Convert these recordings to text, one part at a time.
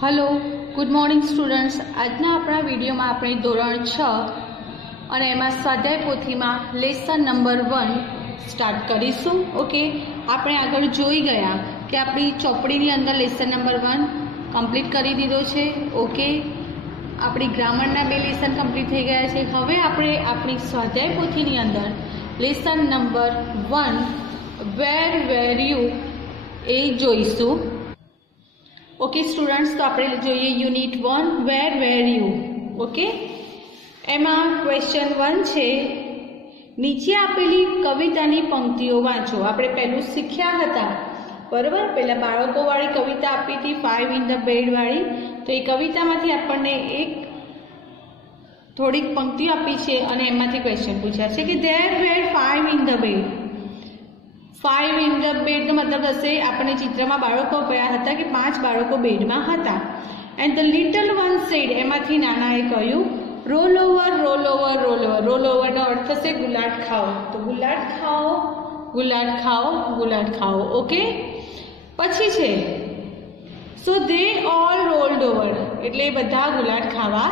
Hello good morning students. आजना अपना video में अपने धोरण 6 और एमां स्वाध्याय पोथी में लेसन नंबर 1 स्टार्ट करीशुं। ओके, आपणे आगळ जोई गया कि आपणी चोपड़ीनी अंदर लेसन नंबर 1 कम्प्लीट करी दीधो छे। ओके, आपणी ग्रामरना 2 लेसन कम्प्लीट थई गया छे। हवे आपणे आपणी स्वाध्याय पोथीनी अंदर lesson number 1 where were you ए जोईशुं। ओके स्टूडेंट्स, तो आपणे जोईए unit 1 where were you. Okay, एमां क्वेश्चन 1 छे, नीचे आपेली कवितानी पंक्तिओ वांचो। आपणे पहेलुं शीख्या हता बराबर, पहेला बाळकोवाळी कविता आपी हती 5 इन ध बेड वाળી। तो ए कवितामांथी आपणने एक थोड़ीक पंक्तिओ आपी छे अने एमांथी क्वेश्चन पूछ्या छे कि देयर वेर 5 इन ध बेड। 5 इन ध बेड નો મતલબ હશે આપણે ચિત્રમાં બાળકો પડ્યા હતા કે 5 બાળકો બેડમાં હતા। And the little one said, એમાંથી નાનાએ કહ્યું roll over roll over roll over. Roll ઓવરનો અર્થ થશે ગુલાટ ખાઓ, તો ગુલાટ ખાઓ ગુલાટ ખાઓ ગુલાટ ખાઓ। ઓકે, પછી છે સો દે ઓલ રોલ્ડ ઓવર, એટલે બધા ગુલાટ ખાવા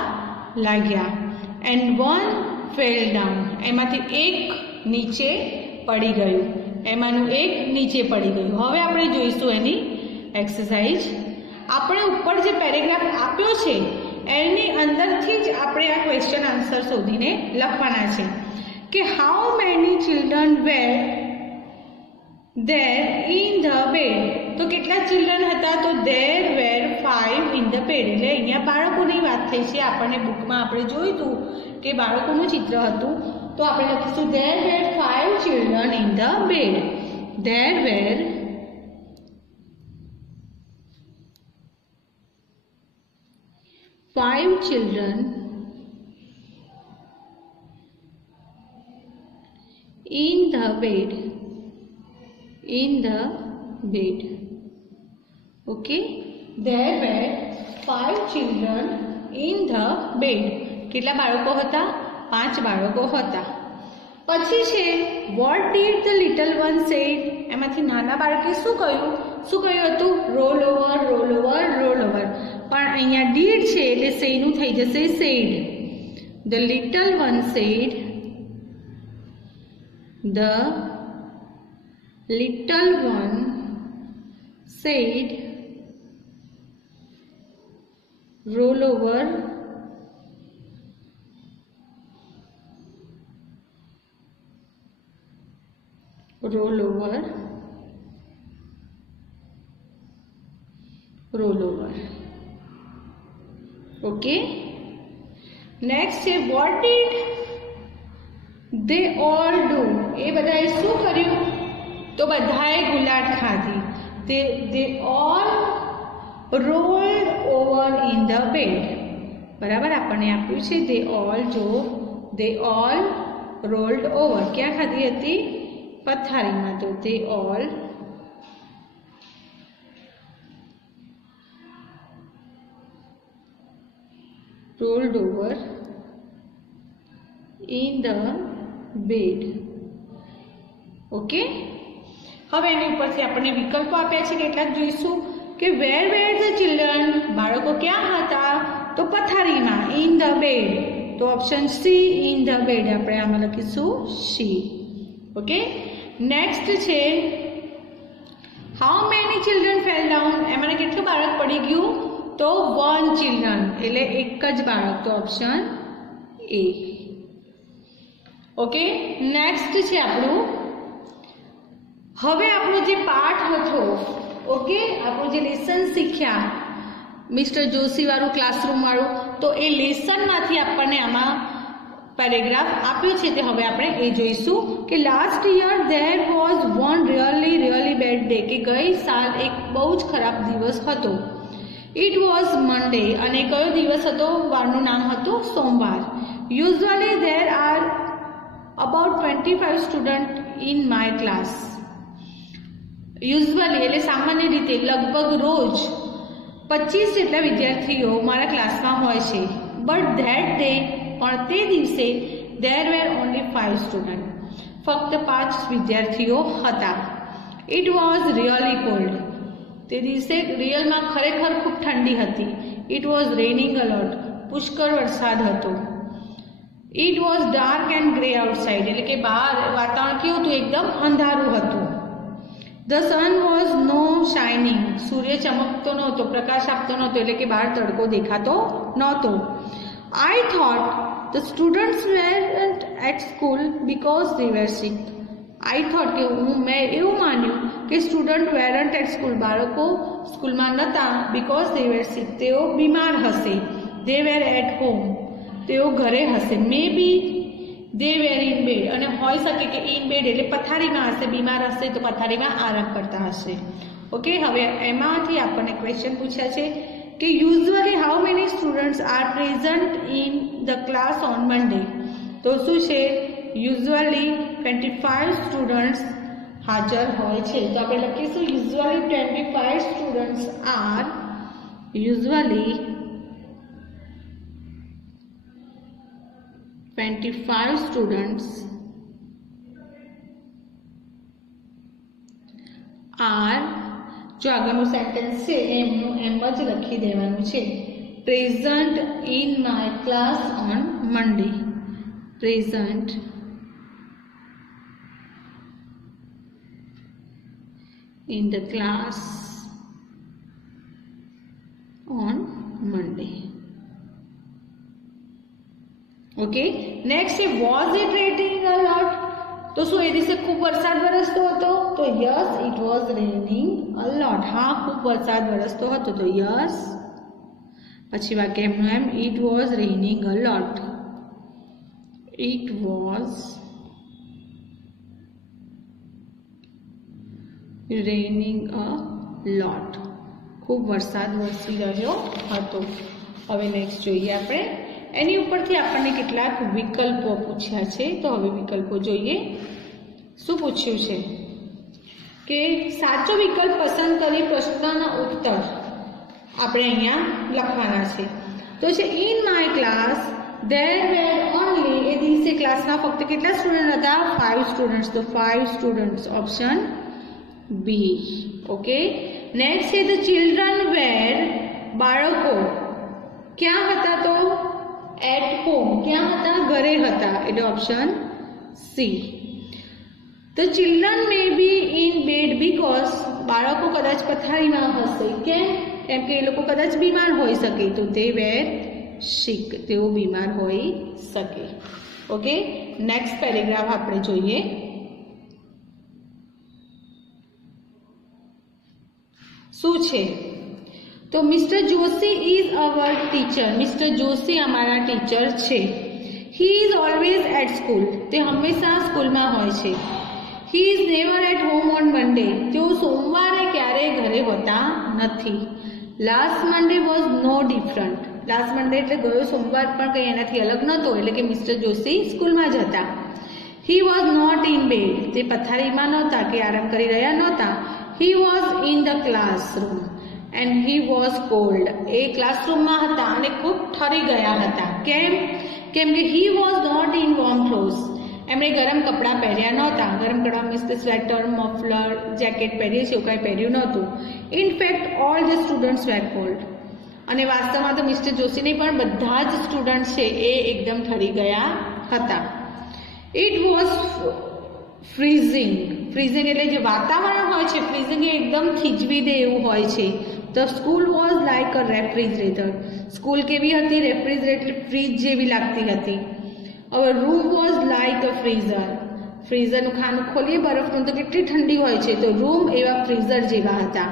લાગ્યા। એન્ડ વન ફેલ ડાઉન, એમાંથી એક નીચે પડી ગયું, એમાંનું એક નીચે પડી ગયું। હવે આપણે જોઈશું એની એક્સરસાઇઝ। આપણે ઉપર જે પેરેગ્રાફ આપ્યો છે એની અંદરથી જ આપણે આ ક્વેશ્ચન આન્સર શોધીને લખવાના છે કે how many children were there in the bed. તો કેટલા ચિલ્ડ્રન હતા? તો there were 5 in the bed, એટલે અહીંયા બાળકોની વાત થઈ છે। આપણને બુકમાં આપણે જોઈતું કે બાળકોનું ચિત્ર હતું, तो આપણે લખીશું there were 5 children in the bed। there were 5 children in the bed। in the bed। okay, there were 5 children in the bed। કેટલા બાળકો હતા? 5 બાળકો હતા। પછી છે what did the little one say। એમાંથી નાના બાળકે શું કહ્યું હતું? Role over roll over roll over, પણ અહીંયા did છે એટલે say નું થઈ જશે said। the little one said, the little one said roll over roll over roll over। okay, next છે what did they all do। એ બધાએ શું કર્યું? તો બધાએ ગુલાટ ખાધી। they all rolled over in the bed। બરાબર, આપણને આપ્યું છે they all, જો they all rolled over, ક્યાં ખાધી હતી? પથારીમાં। તો they all rolled over in the bed। Okay, હવે એની ઉપરથી આપણને વિકલ્પો આપ્યા છે, કેટલાક જોઈશું કે વેર વેર ધ ચિલ્ડ્રન, બાળકો ક્યાં હતા? તો પથારીમાં, in the bed, તો option C in the bed, આપણે આમાં લખીશું સી। ઓકે, નેક્સ્ટ છે how many children fell down. એમાં કેટલું બાળક પડી ગયું? તો 1 ચિલ્ડ્રન, એટલે એક જ બાળક, તો ઓપ્શન એ। ઓકે, નેક્સ્ટ છે આપણું, હવે આપણો જે પાઠ હતો, ઓકે, આપણું જે લેસન શીખ્યા મિસ્ટર જોશી વાળું ક્લાસરૂમ વાળું, તો એ લેસનમાંથી આપણને આમાં પેરેગ્રાફ આપ્યું છે, તે હવે આપણે એ જોઈશું કે last year there was one really bad day, કે ગઈ સાલ એક બહુ જ ખરાબ દિવસ હતો। ઇટ વોઝ મંડે, અને કયો દિવસ હતો? વારનું નામ હતું સોમવાર। Usually there are about 25 student in my class. Usually એટલે સામાન્ય રીતે, લગભગ રોજ 25 જેટલા વિદ્યાર્થીઓ મારા ક્લાસમાં હોય છે। બટ ધેટ ડે, પણ તે દિવસે there were only 5 students, ફક્ત 5 વિદ્યાર્થીઓ હતા। It was really cold, તે દિવસે રિયલમાં ખરેખર ખૂબ ઠંડી હતી. It was raining a lot. પુષ્કળ વરસાદ હતો. It was dark and grey outside, એટલે કે બહાર વાતાવરણ કેવું હતું? એકદમ અંધારું હતું. The sun was no shining. સૂર્ય ચમકતો નહોતો, પ્રકાશ આપતો નહોતો, એટલે કે બહાર તડકો દેખાતો નહોતો. I thought the students weren't at school because they were sick. I thought કે મેં એવું માન્યું કે સ્ટુડન્ટ વેરન્ટ એટ સ્કૂલ, બાળકો સ્કૂલમાં નહોતા, બીકોઝ દે વેર સિક, તેઓ બીમાર હશે. દે વેર એટ હોમ, તેઓ ઘરે હશે. મે બી દે વેર ઇન બેડ, અને હોઈ શકે કે ઇન બેડ એટલે પથારીમાં હશે, બીમાર હશે તો પથારીમાં આરામ કરતા હશે. ઓકે, હવે એમાંથી આપણને ક્વેશ્ચન પૂછ્યા છે કે usually how many students are present in the class on Monday. તો શું છે? યુઝ્યુઅલી 25 સ્ટુડન્ટ્સ હાજર હોય છે. તો આપણે લખીશું usually 25 students are, usually 25 students are, જો આગળનું સેન્ટેન્સ છે એમનું એમ જ લખી દેવાનું છે. Present in my class on Monday. Present in the class on Monday. Okay, next is was it raining a lot? તો શું એ દિવસે ખૂબ વરસાદ વરસતો હતો? તો yes, it was raining a લોટ. હા, ખૂબ વરસાદ વરસતો હતો. તો યસ. પછી વાક્ય એમનું એમ, it was raining a lot. It was raining a lot. ખૂબ વરસાદ વરસી રહ્યો હતો. હવે નેક્સ્ટ જોઈએ આપણે. એની ઉપરથી આપણને કેટલાક વિકલ્પો પૂછ્યા છે. તો હવે વિકલ્પો જોઈએ. શું પૂછ્યું છે કે સાચો વિકલ્પ પસંદ કરી પ્રશ્નના ઉત્તર આપણે અહીંયા લખવાના છે. તો છે in my class there were only, એ દિવસે ક્લાસમાં ફક્ત કેટલા સ્ટુડન્ટ હતા? 5 સ્ટુડન્ટ્સ. તો 5 students, option B. Okay, next છે ધ ચિલ્ડ્રન વેર, બાળકો ક્યાં હતા? તો એટ હોમ, ક્યાં હતા? ઘરે હતા, એટલે option C. The children may be in bed because, બાળકો કદાચ પથારીમાં હશે. કેમ? કેમ કે એ લોકો કદાચ બીમાર હોઈ શકે. તો તે વેર સિક, તેઓ બીમાર હોઈ શકે. ઓકે, નેક્સ્ટ પેરેગ્રાફ આપણે જોઈએ. શું છે? તો mister Joshi is our teacher. Mister Joshi અમારા ટીચર છે. He is always at school, તે હંમેશા સ્કૂલમાં હોય છે. He is never at home on Monday, તેઓ સોમવારે ક્યારેય ઘરે હોતા નથી. Last Monday was no different, last Monday એટલે ગયો સોમવાર પણ કંઈ એનાથી અલગ નહોતો, એટલે કે મિસ્ટર જોશી સ્કૂલમાં જ હતા. He was not in bed, તે પથારીમાં નહોતા કે આરામ કરી રહ્યા નહોતા. He was in the classroom and he was cold, એ ક્લાસરૂમમાં હતા અને ખૂબ ઠરી ગયા હતા. કેમ? કેમ કે he was not in warm clothes, એમણે ગરમ કપડાં પહેર્યા નહોતા. ગરમ કપડાં મીન્સ સ્વેટર, મફલર, જેકેટ પહેરીએ છીએ, એવું કાંઈ પહેર્યું નહોતું. In fact all the students were cold, અને વાસ્તવમાં તો મિસ્ટર જોશીને પણ બધા જ સ્ટુડન્ટ છે એ એકદમ ઠરી ગયા હતા. ઇટ વોઝ ફ્રીઝિંગ, ફ્રીઝિંગ એટલે જે વાતાવરણ હોય છે, ફ્રીઝિંગ એ એકદમ ખીજવી દે એવું હોય છે. The school was like a refrigerator, school કેવી હતી? રેફ્રિજરેટર, ફ્રીજ જેવી લાગતી હતી. હવે room was like a freezer, ફ્રીઝરનું ખાનું ખોલીએ બરફનું તો કેટલી ઠંડી હોય છે, તો રૂમ એવા ફ્રીઝર જેવા હતા.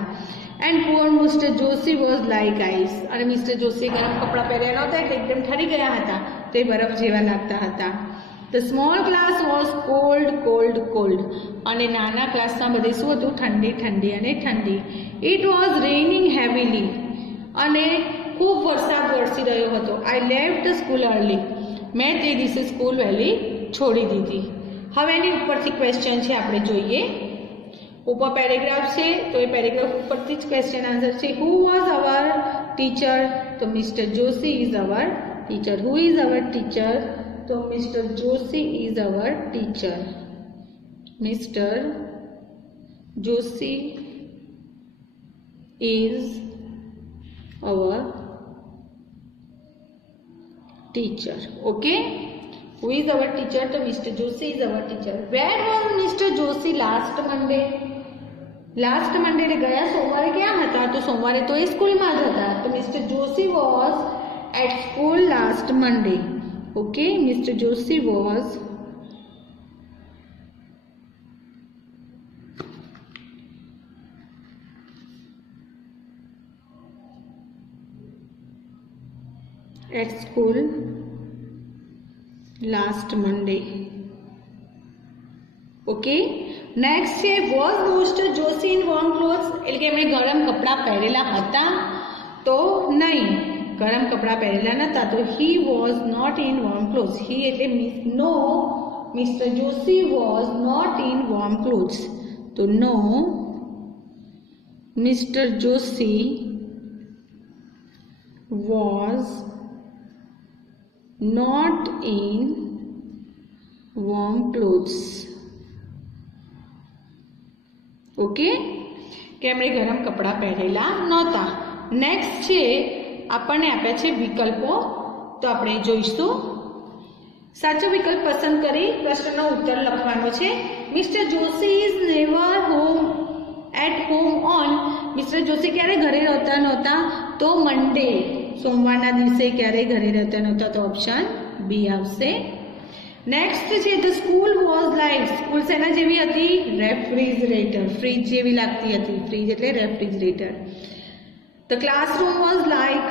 And poor mister Joshi was like ice, અને મિસ્ટર જોશી ગરમ કપડાં પહેર્યા નહોતા એટલે એકદમ ઠરી ગયા હતા, તો એ બરફ જેવા લાગતા હતા. The small class was cold cold cold, અને નાના ક્લાસમાં બધે શું હતું? ઠંડી ઠંડી અને ઠંડી. ઇટ વોઝ રેઇનિંગ હેવીલી, અને ખૂબ વરસાદ વરસી રહ્યો હતો. I left the school early, મેં તે દિવસે સ્કૂલ વહેલી છોડી દીધી. હવે એની ઉપરથી ક્વેશ્ચન છે, આપણે જોઈએ. ઉપર પેરેગ્રાફ છે, તો એ પેરેગ્રાફ ઉપરથી જ ક્વેશ્ચન આન્સર છે. Who was our teacher? તો mister Joshi is our teacher. Who is our teacher? તો mister Joshi is our teacher. Mister Joshi is our teacher. Okay, who is our teacher? तो Mr. Joshi is our teacher. Where was Mr. Joshi last Monday? Last Monday ગયા સોમવારે ક્યાં હતા? તો સોમવારે તો એ સ્કૂલમાં જ હતા. તો mister Joshi was at school last Monday. Okay, mister Joshi was at school last Monday. Okay, next છે was Mr. Joshi in warm clothes? એટલે કે એમણે ગરમ કપડાં પહેરેલા હતા? તો નહીં, ગરમ કપડાં પહેરેલા નતા. તો he was not in warm clothes. He એટલે no, Mr. Joshi was not in warm clothes. તો no, Mr. Joshi was not in warm clothes. Okay, કે એમણે ગરમ કપડાં પહેરેલા નહોતા. નેક્સ્ટ છે આપણને આપ્યા છે વિકલ્પો, તો આપણે જોઈશું. સાચો વિકલ્પ પસંદ કરી પ્રશ્નનો ઉત્તર લખવાનો છે. Mister Joshi is never home at home on. Mister Joshi ક્યારે ઘરે રહેતા નહોતા? તો મંડે, સોમવારના દિવસે ક્યારેય ઘરે રહેતા નહોતા. તો ઓપ્શન બી આવશે. નેક્સ્ટ છે the school was like. School શેના જેવી હતી? રેફ્રિજરેટર, ફ્રીજ જેવી લાગતી હતી. ફ્રીજ એટલે refrigerator. The classroom was like,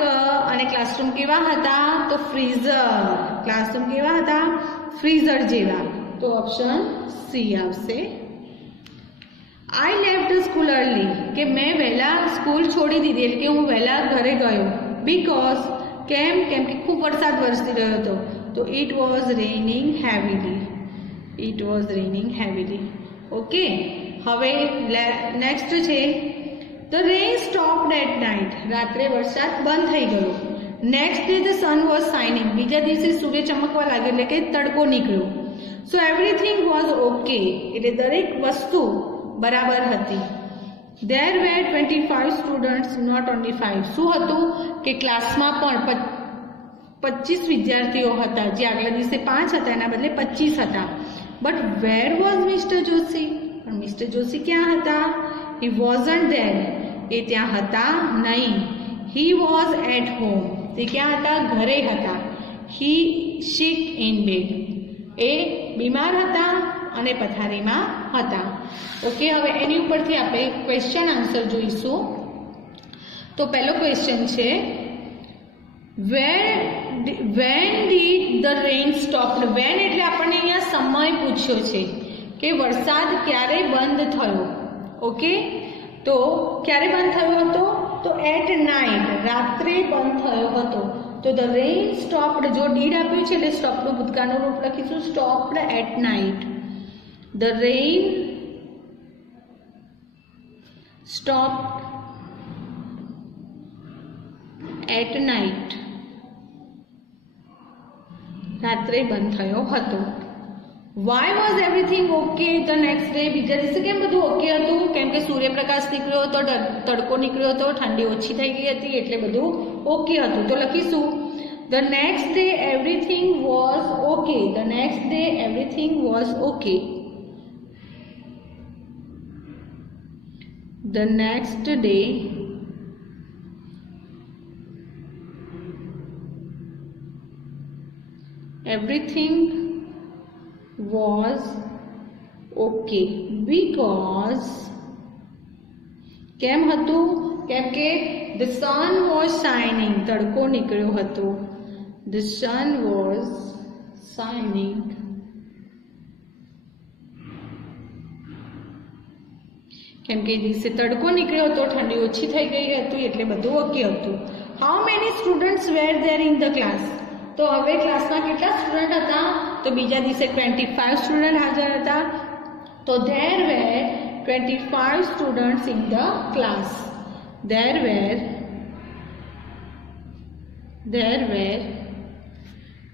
અને ક્લાસરૂમ કેવા હતા? તો ફ્રીઝર. ક્લાસરૂમ કેવા હતા? ફ્રીઝર જેવા. તો ઓપ્શન સી આવશે. આઈ લેફ્ટ સ્કૂલ અર્લી, કે મેં વહેલા સ્કૂલ છોડી દીધી, એટલે કે હું વહેલા ઘરે ગયો. બીકોઝ, કેમ? કેમ કે ખૂબ વરસાદ વરસી રહ્યો હતો. તો it was raining heavily. It was raining heavily. Okay, હવે નેક્સ્ટ છે the rain stopped at night. રાત્રે વરસાદ બંધ થઈ ગયો. Next day the sun was shining. બીજા દિવસે સૂર્ય ચમકવા લાગ્યો, એટલે કે તડકો નીકળ્યો. so everything was okay. એટલે દરેક વસ્તુ બરાબર હતી. there were 25 students, not only 5. શું હતું? કે ક્લાસમાં પણ 25 વિદ્યાર્થીઓ હતા. જે આગલા દિવસે 5 હતા એના બદલે 25 હતા. But where was mister Joshi? પણ મિસ્ટર જોશી ક્યાં હતા? હી વોઝન્ટ ધેર. એ ત્યાં હતા નહીં. He was at home. તે ક્યાં હતા? ઘરે હતા. હી સિક ઇન બેડ. એ બીમાર હતા અને પથારીમાં હતા. ઓકે, હવે એની ઉપરથી આપણે ક્વેશ્ચન આન્સર જોઈશું. તો પહેલો ક્વેશ્ચન છે when did the rain stop? when એટલે આપણને અહીંયા સમય પૂછ્યો છે કે વરસાદ ક્યારે બંધ થયો. ઓકે, તો ક્યારે બંધ થયો હતો? તો એટ નાઇટ, રાત્રે બંધ થયો હતો. તો ધ રેઇન સ્ટોપ્ડ, જો ડીડ આપ્યું છે એટલે સ્ટોપનું ભૂતકાળનું રૂપ લખીશું. Stopped at night. The rain stopped at night. રાત્રે બંધ થયો હતો. Why was everything okay the next day? બીજા દિવસે કેમ બધું ઓકે હતું? કેમ કે સૂર્યપ્રકાશ નીકળ્યો હતો, તડકો નીકળ્યો હતો, ઠંડી ઓછી થઈ ગઈ હતી, એટલે બધું ઓકે હતું. તો લખીશું the next day everything was okay. The next day everything was okay. The next day everything was okay because કેમ હતું? કેમ કે the sun was shining. તડકો નીકળ્યો હતો. the sun was shining. કેમ કે દિવસે તડકો નીકળ્યો હતો, ઠંડી ઓછી થઈ ગઈ હતી, એટલે બધું ઓકે હતું. how many students were there in the class? તો હવે ક્લાસમાં કેટલા સ્ટુડન્ટ હતા? તો બીજા દિવસે 25 સ્ટુડન્ટ હાજર હતા. તો there were 25 students in the class. There were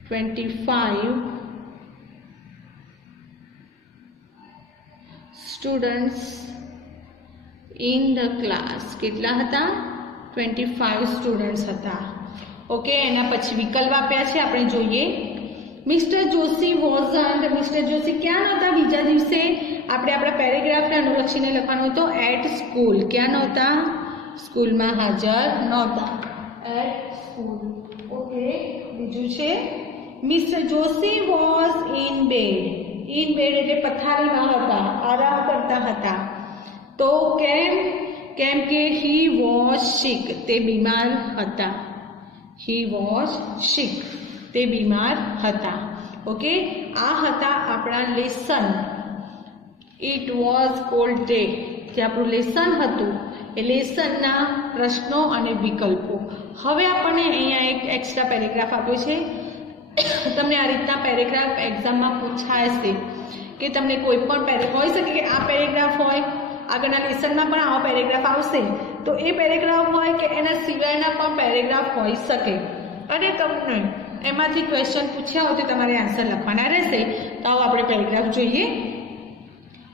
25 students in the class કેટલા હતા 25 સ્ટુડન્ટ્સ હતા ઓકે એના પછી વિકલ્પ આપ્યા છે આપણે જોઈએ mister Joshi wasn't mister Joshi ક્યાં નહોતા બીજા દિવસે આપણે આપણા પેરેગ્રાફને અનુલક્ષીને લખવાનું હતો એટ સ્કૂલ ક્યાં નહોતા સ્કૂલમાં હાજર નહોતા એટ સ્કૂલ ઓકે બીજું છે mister Joshi was in bed એટલે પથારીમાં હતા આરામ કરતા હતા તો કેમ કે he was sick તે બીમાર હતા he was sick તે બીમાર હતા ઓકે આ હતા આપણા lesson it was cold day જે આપણું લેસન હતું એ લેસનના પ્રશ્નો અને વિકલ્પો હવે આપણને અહીંયા એક એક્સ્ટ્રા પેરેગ્રાફ આપ્યો છે તમને આ રીતના પેરેગ્રાફ એક્ઝામમાં પૂછાશે કે તમને કોઈ પણ હોઈ શકે કે આ પેરેગ્રાફ હોય આગળના લેસનમાં પણ આવો પેરેગ્રાફ આવશે તો એ પેરેગ્રાફ હોય કે એના સિવાયના પણ પેરેગ્રાફ હોઈ શકે અને તમને એમાંથી ક્વેશ્ચન પૂછ્યા હોય તો તમારે આન્સર લખવાના રહેશે તો આવો આપણે પેરેગ્રાફ જોઈએ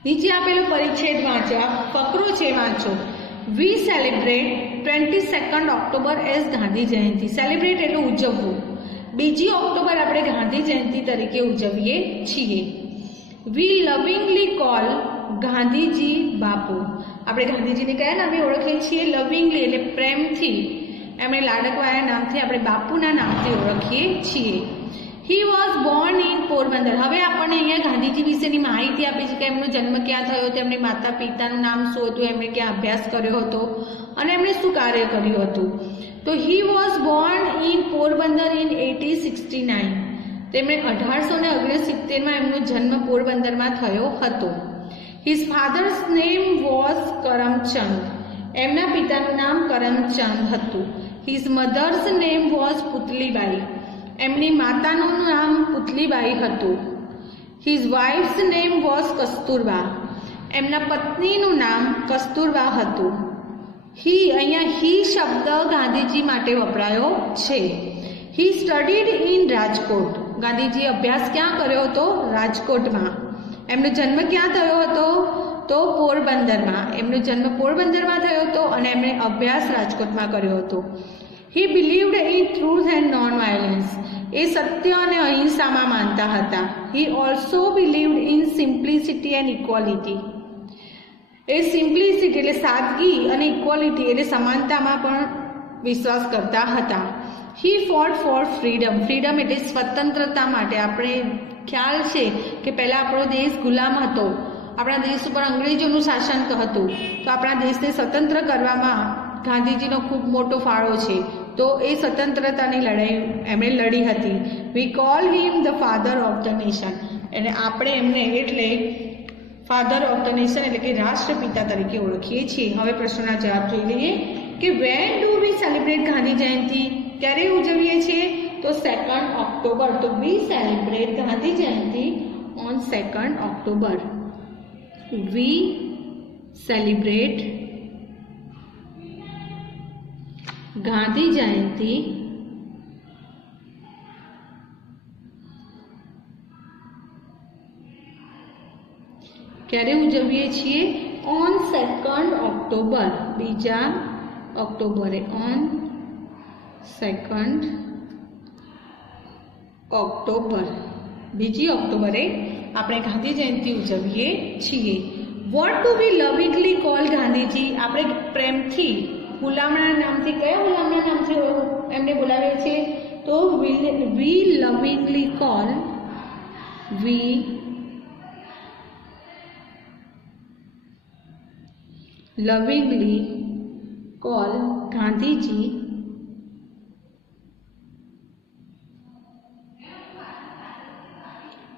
નીચે આપેલો પરિચ્છેદ વાંચો આ ફકરો છે વાંચો we celebrate 22 October as Gandhi Jayanti celebrate એટલે ઉજવવું 2 ઓક્ટોબર આપણે ગાંધી જયંતિ તરીકે ઉજવીએ છીએ વી લવિંગલી કોલ ગાંધીજી બાપુ આપણે ગાંધીજીને કયા નામે ઓળખીએ છીએ લવિંગલી એટલે પ્રેમથી એમણે લાડકવાયા નામથી આપણે બાપુના નામથી ઓળખીએ છીએ he was Born in Porbandar હવે આપણને અહીંયા ગાંધીજી વિશેની માહિતી આપી છે કે એમનો જન્મ ક્યાં થયો તેમણે માતા પિતાનું નામ શું હતું એમણે ક્યાં અભ્યાસ કર્યો હતો અને એમણે શું કાર્ય કર્યું હતું તો he was Born in Porbandar in 1869 તેમણે 1869માં એમનો જન્મ પોરબંદરમાં થયો હતો his father's name was Karamchand એમના પિતાનું નામ કરમચંદ હતું હિઝ મધર્સ નેમ વોઝ પુતલીબાઈ એમની માતાનું નામ પુતલીબાઈ હતું his wife's name was Kasturba એમના પત્નીનું નામ કસ્તુરબા હતું હી અહીંયા હી શબ્દ ગાંધીજી માટે વપરાયો છે હી સ્ટડીડ ઇન રાજકોટ ગાંધીજીએ અભ્યાસ ક્યાં કર્યો હતો રાજકોટમાં એમનો જન્મ ક્યાં થયો હતો તો પોરબંદરમાં એમનો જન્મ પોરબંદરમાં થયો હતો અને એમણે અભ્યાસ રાજકોટમાં કર્યો હતો he believed in truth and non violence એ સત્ય અને અહિંસામાં માનતા હતા he also believed in simplicity and equality એ સિમ્પ્લિસિટી એટલે સાદગી અને ઇક્વાલિટી એટલે સમાનતામાં પણ વિશ્વાસ કરતા હતા હી ફોટ ફોર ફ્રીડમ ફ્રીડમ એટલે સ્વતંત્રતા માટે આપણે ખ્યાલ છે કે પહેલાં આપણો દેશ ગુલામ હતો આપણા દેશ ઉપર અંગ્રેજોનું શાસન હતું તો આપણા દેશને સ્વતંત્ર કરવામાં ગાંધીજીનો ખૂબ મોટો ફાળો છે તો એ સ્વતંત્રતાની લડાઈ એમણે લડી હતી વી call him the father of the nation અને આપણે એમને એટલે ફાધર ઓફ ધ નેશન એટલે કે રાષ્ટ્રપિતા તરીકે ઓળખીએ છીએ હવે પ્રશ્નના જવાબ જોઈ લઈએ કે when do we celebrate Gandhi Jayanti ક્યારે ઉજવીએ છીએ તો 2 ઓક્ટોબર તો we celebrate Gandhi Jayanti on 2 October we celebrate Gandhi Jayanti ક્યારે ઉજવીએ છીએ ઓન 2 ઓક્ટોબર 2 ઓક્ટોબરે ઓન 2 ઓક્ટોબર 2 ઓક્ટોબરે આપણે ગાંધી જયંતિ ઉજવીએ છીએ what to we lovingly call Gandhiji આપણે પ્રેમથી ગુલામના નામથી કયા ગુલામના નામથી એમને બોલાવીએ છીએ તો વી લવિંગલી કોલ વી લવિંગલી કોલ ગાંધીજી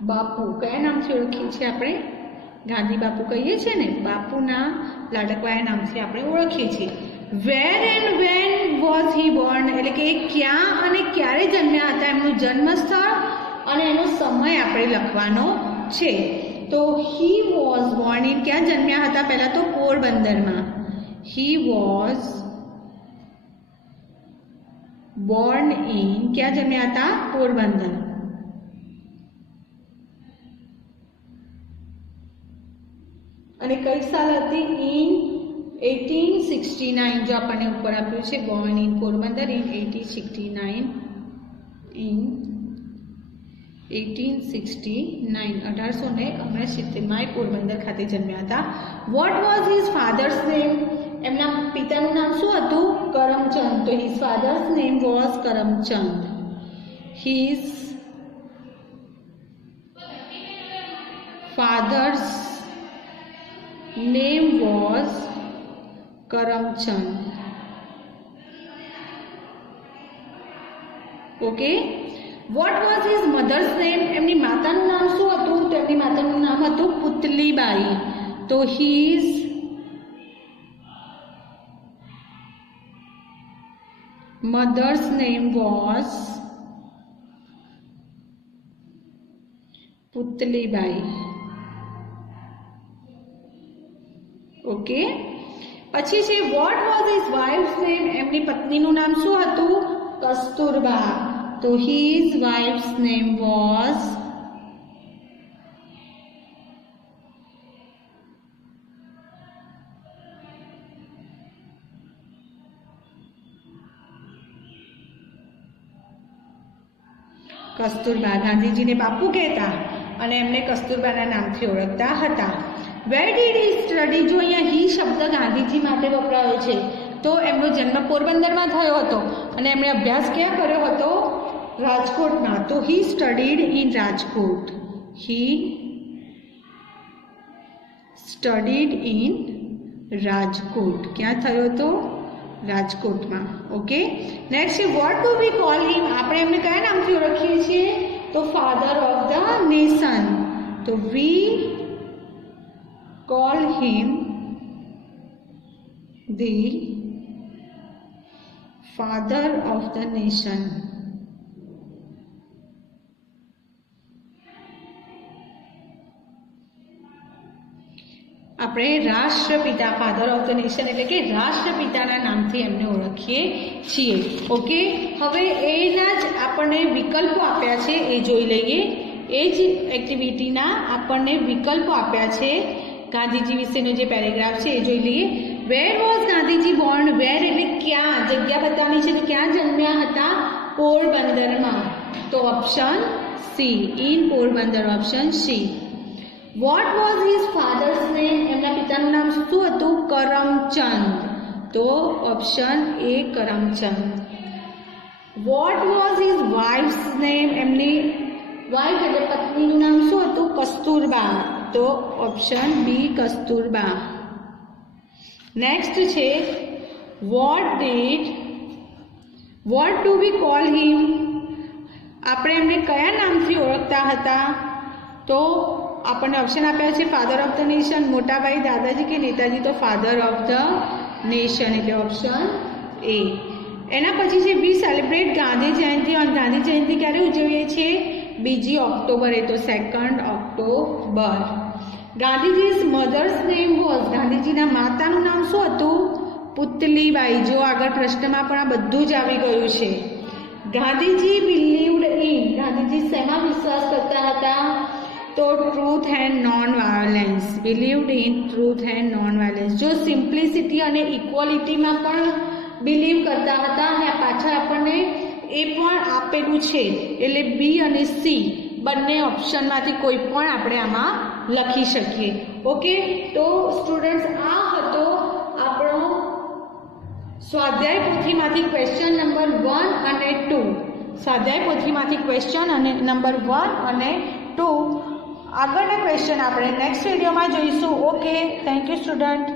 બાપુ કયા નામથી ઓળખીએ છીએ આપણે ગાંધી બાપુ કહીએ છીએ ને બાપુના લાડકવાયા નામથી આપણે ઓળખીએ છીએ where and when was he born એટલે કે ક્યાં અને ક્યારે જન્મ્યા હતા એમનું જન્મસ્થળ અને એનો સમય આપણે લખવાનો છે તો હી વોઝ બોર્ન ઇન ક્યાં જન્મ્યા હતા પહેલા તો પોરબંદરમાં હી વોઝ બોર્ન ઇન ક્યાં જન્મ્યા હતા પોરબંદર અને કઈ સાલ હતી ઇન 1869 जो आपने ऊपर आप्યું છે born in Porbandar in 1869 in 1869 માં પોરબંદર ખાતે જન્મ્યા હતા. Vote was his father's name? એમના પિતાનું નામ શું હતું? કરમચંદ. તો his father's name was Karamchand. His father's name was Karamchand. Okay. Vote was his mother's name? એમની માતાનું નામ શું હતું? તો એમની માતાનું નામ હતું પુતલીબાઈ. તો his mother's name was Putlibai. Okay. પછી છે what was his wife's name? એમની પત્નીનું નામ શું હતું? કસ્તુરબા. તો his wife's name was Kasturba. ગાંધીજીને બાપુ કહેતા અને એમને કસ્તુરબાના નામથી ઓળખતા હતા. Where did he study? જો અહીંયા હી શબ્દ ગાંધીજી માટે વપરાયો છે તો એમનો જન્મ પોરબંદરમાં થયો હતો અને એમણે અભ્યાસ ક્યાં કર્યો હતો? રાજકોટમાં. તો he studied in Rajkot. He studied in Rajkot. ક્યાં થયો હતો? રાજકોટમાં. Okay. Next what do we call him? આપણે એમને કયા નામથી ઓળખીએ છીએ? તો ફાધર ઓફ ધ નેશન. તો we call him the father of the nation. આપણે રાષ્ટ્રપિતા, ફાધર ઓફ ધ નેશન એટલે કે રાષ્ટ્રપિતાના નામથી એમને ઓળખીએ છીએ. ઓકે. હવે એના જ આપણને વિકલ્પો આપ્યા છે એ જોઈ લઈએ. એ જ એક્ટિવિટીના આપણને વિકલ્પો આપ્યા છે. ગાંધીજી વિશેનો જે પેરેગ્રાફ છે એ જોઈ લઈએ. Where was Gandhiji born? Where એટલે ક્યાં, જગ્યા બતાવવાની છે. તો ક્યાં જન્મ્યા હતા? પોરબંદરમાં. તો option C, in Porbandar. Option C. Vote was his father's name? એમના પિતાનું નામ શું હતું? કરમચંદ. તો option A, Karamchand. Vote was his wife's name? એમની વાઇફ એટલે પત્નીનું નામ શું હતું? કસ્તુરબા. તો ઓપ્શન બી, કસ્તુરબા. નેક્સ્ટ છે vote do we call him? આપણે એમને કયા નામથી ઓળખતા હતા? તો આપણને ઓપ્શન આપ્યા છે ફાધર ઓફ ધ નેશન, મોટાભાઈ, દાદાજી કે નેતાજી. તો ફાધર ઓફ ધ નેશન એટલે ઓપ્શન એ. એના પછી છે વી સેલિબ્રેટ ગાંધી જયંતિ. અને ગાંધી જયંતિ ક્યારે ઉજવીએ છીએ? 2 ઓક્ટોબરે. તો 2 October. Gandhiji's mother's name was? ગાંધીજીના માતાનું નામ શું હતું? પુતલીબાઈ. જો આગળ પ્રશ્નમાં પણ આ બધું જ આવી ગયું છે. Gandhiji believed in? ગાંધીજી શેમાં વિશ્વાસ કરતા હતા? તો truth and non violence. Believed in truth and non violence. જો સિમ્પ્લિસિટી અને ઇક્વલિટીમાં પણ બિલીવ કરતા હતા. અને પાછળ આપણને એ પણ આપેલું છે એટલે બી અને સી બંને ઓપ્શનમાંથી કોઈ પણ આપણે આમાં લખી શકીએ. ઓકે. તો સ્ટુડન્ટ્સ, આ હતો આપણો સ્વાધ્યાય પોથીમાંથી ક્વેશ્ચન નંબર 1 અને 2. સ્વાધ્યાય પોથીમાંથી ક્વેશ્ચન અને નંબર 1 અને 2. આગળના ક્વેશ્ચન આપણે નેક્સ્ટ વિડીયોમાં જોઈશું. ઓકે. Thank you student.